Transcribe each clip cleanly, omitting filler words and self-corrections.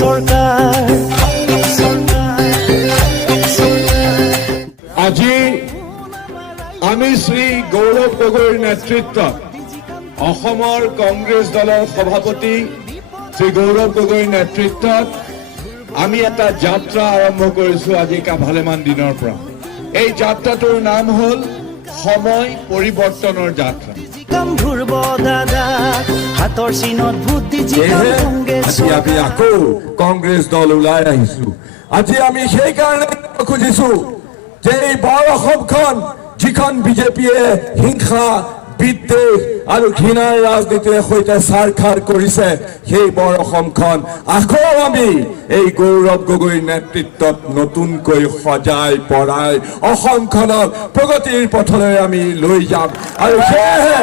চৰকাৰ আজি আমি শ্ৰী গৌৰৱ গগৈৰ নেতৃত্বত অসমৰ কংগ্ৰেছ দলৰ সভাপতি শ্ৰী গৌৰৱ গগৈৰ নেতৃত্বত আমি এটা যাত্ৰা আৰম্ভ কৰিছো আজি ভালেমান দিনৰ পৰা। এই যাত্ৰাটোৰ নাম হ'ল সময় পৰিৱৰ্তনৰ যাত্ৰা। আমি আকৌ কংগ্ৰেছ দল ওলাই আহিছো। আজি আমি সেইকাৰণে খুজিছো যে এই বৰ অসমখন যিখন বিজেপিয়ে হিংসা বিদ্বেষ আৰু ঘৃণাৰ ৰাজনীতিৰ সৈতে ছাৰখাৰ কৰিছে, সেই বৰ অসমখন আকৌ আমি এই গৌৰৱ গগৈৰ নেতৃত্বত নতুনকৈ সজাই পৰাই অসমখনক প্ৰগতিৰ পথলৈ আমি লৈ যাম। আৰু সেয়েহে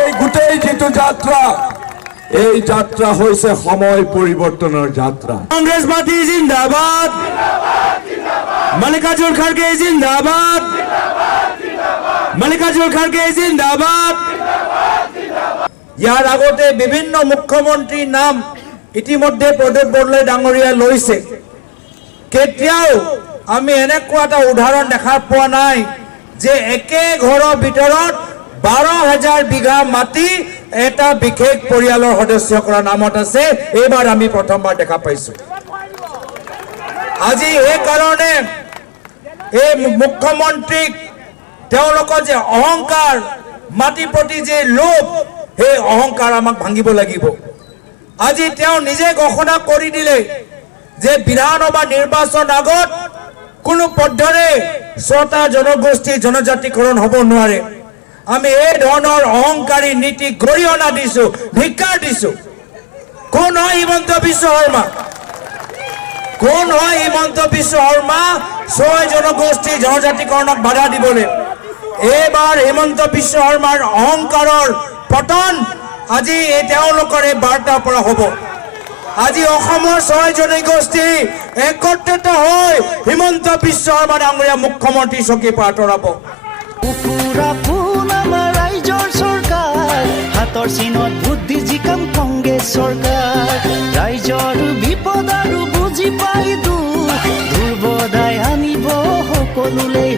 এই গোটেই যিটো যাত্ৰা, এই যাত্ৰা হৈছে সময় পৰিৱৰ্তনৰ যাত্ৰা। কংগ্ৰেছ পাৰ্টি জিন্দাবাদ, মল্লিকাৰ্জুন খাৰ্গে জিন্দাবাদ, মল্লিকাৰ্জুন খাৰ্গে জিন্দাবাদ। ইয়াৰ আগতে বিভিন্ন মুখ্যমন্ত্ৰীৰ নাম ইতিমধ্যে প্ৰদীপ বৰদলৈ ডাঙৰীয়া লৈছে। কেতিয়াও আমি এনেকুৱা এটা উদাহৰণ দেখা পোৱা নাই যে একে ঘৰৰ ভিতৰত 12,000 বিঘা মাটি এটা বিশেষ পৰিয়ালৰ সদস্যসকলৰ নামত আছে। এইবাৰ আমি প্ৰথমবাৰ দেখা পাইছো। আজি এই কাৰণে এই মুখ্যমন্ত্ৰীক তেওঁলোকৰ যে অহংকাৰ, মাটিৰ প্ৰতি যে লোভ, সেই অহংকাৰ আমাক ভাঙিব লাগিব। আজি তেওঁ নিজে ঘোষণা কৰি দিলে যে বিধানসভা নিৰ্বাচন আগত কোনো পদ্ধতিৰে 6টা জনগোষ্ঠীৰ জনজাতিকৰণ হ'ব নোৱাৰে। আমি এই ধৰণৰ অহংকাৰী নীতি গৰিহণা দিছো, ধিক্কাৰ দিছো। কোন হয় হিমন্ত বিশ্ব শৰ্মা? কোন হয় হিমন্ত বিশ্ব শৰ্মা 6 জনগোষ্ঠীৰ জনজাতিকৰণক বাধা দিবলৈ? এইবাৰ হিমন্ত বিশ্ব শৰ্মাৰ অহংকাৰৰ পতন আজি তেওঁলোকৰ এই বাৰ্তাৰ পৰা হ'ব। আজি অসমৰ 6 জনগোষ্ঠী একত্ৰিত হৈ হিমন্ত বিশ্ব শৰ্মা ডাঙৰীয়া মুখ্যমন্ত্ৰী চকীৰ পৰা আঁতৰাব। ৰাইজৰ চৰকাৰ, হাতৰ চিনত বুদ্ধি জিকাম কংগ্ৰেছ চৰকাৰ। ৰাইজৰ বিপদ আৰু বুজি পাই দুখ, ধ্ৰুৱদায় আনিব সকলোলৈ।